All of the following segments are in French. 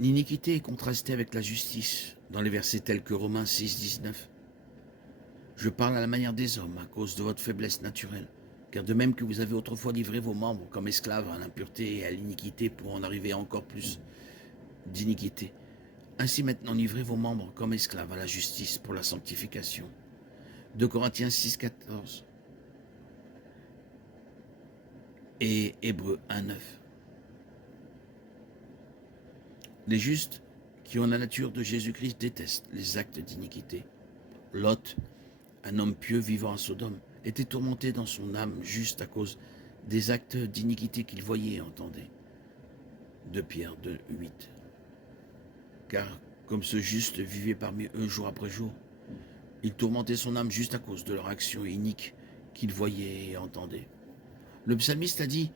L'iniquité est contrastée avec la justice, dans les versets tels que Romains 6, 19. Je parle à la manière des hommes, à cause de votre faiblesse naturelle, car de même que vous avez autrefois livré vos membres comme esclaves à l'impureté et à l'iniquité pour en arriver à encore plus d'iniquité, ainsi maintenant livrez vos membres comme esclaves à la justice pour la sanctification. 2 Corinthiens 6, 14 et Hébreux 1, 9. Les justes qui ont la nature de Jésus-Christ détestent les actes d'iniquité. Lot, un homme pieux vivant à Sodome, était tourmenté dans son âme juste à cause des actes d'iniquité qu'il voyait et entendait. 2 Pierre 2, 8. Car comme ce juste vivait parmi eux jour après jour, il tourmentait son âme juste à cause de leur action inique qu'il voyait et entendait. Le psalmiste a dit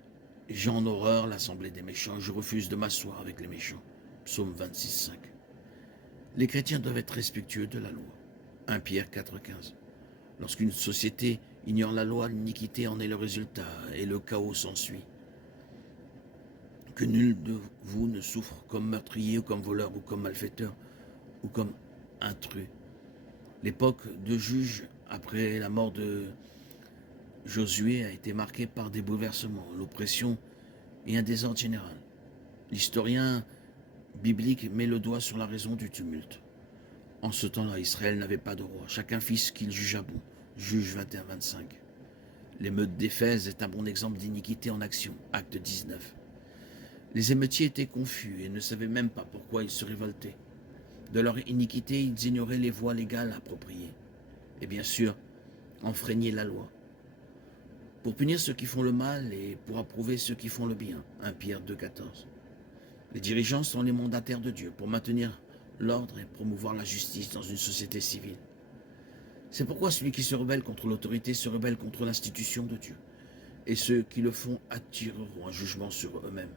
« J'ai en horreur l'assemblée des méchants, je refuse de m'asseoir avec les méchants ». Psaume 26, 5. Les chrétiens doivent être respectueux de la loi. 1 Pierre 4, 15. Lorsqu'une société ignore la loi, l'iniquité en est le résultat et le chaos s'ensuit. Que nul de vous ne souffre comme meurtrier ou comme voleur ou comme malfaiteur ou comme intrus. L'époque de juge après la mort de Josué a été marquée par des bouleversements, l'oppression et un désordre général. L'historien biblique met le doigt sur la raison du tumulte. En ce temps-là, Israël n'avait pas de roi. Chacun fit ce qu'il jugea bon. Juge 21, 25. L'émeute d'Éphèse est un bon exemple d'iniquité en action. Acte 19. Les émeutiers étaient confus et ne savaient même pas pourquoi ils se révoltaient. De leur iniquité, ils ignoraient les voies légales appropriées. Et bien sûr, enfreignaient la loi. Pour punir ceux qui font le mal et pour approuver ceux qui font le bien. 1 Pierre 2, 14. Les dirigeants sont les mandataires de Dieu pour maintenir l'ordre et promouvoir la justice dans une société civile. C'est pourquoi celui qui se rebelle contre l'autorité se rebelle contre l'institution de Dieu. Et ceux qui le font attireront un jugement sur eux-mêmes.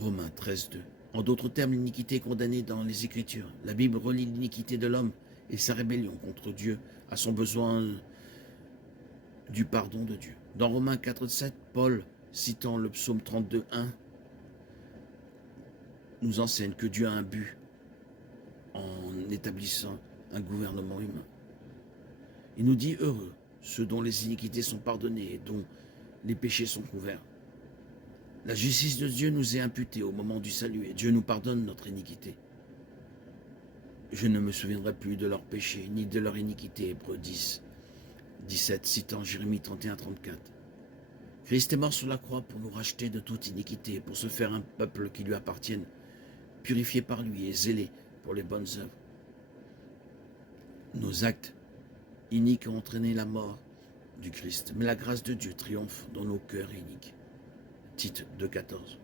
Romains 13, 2. En d'autres termes, l'iniquité est condamnée dans les Écritures. La Bible relie l'iniquité de l'homme et sa rébellion contre Dieu à son besoin du pardon de Dieu. Dans Romains 4, 7, Paul, citant le psaume 32, 1, nous enseigne que Dieu a un but en établissant un gouvernement humain. Il nous dit heureux ceux dont les iniquités sont pardonnées et dont les péchés sont couverts. La justice de Dieu nous est imputée au moment du salut et Dieu nous pardonne notre iniquité. Je ne me souviendrai plus de leurs péchés ni de leur iniquité. Hébreux 10, 17, citant Jérémie 31, 34. Christ est mort sur la croix pour nous racheter de toute iniquité, pour se faire un peuple qui lui appartienne, purifié par lui et zélé pour les bonnes œuvres. Nos actes iniques ont entraîné la mort du Christ, mais la grâce de Dieu triomphe dans nos cœurs iniques. Tite 2, 14.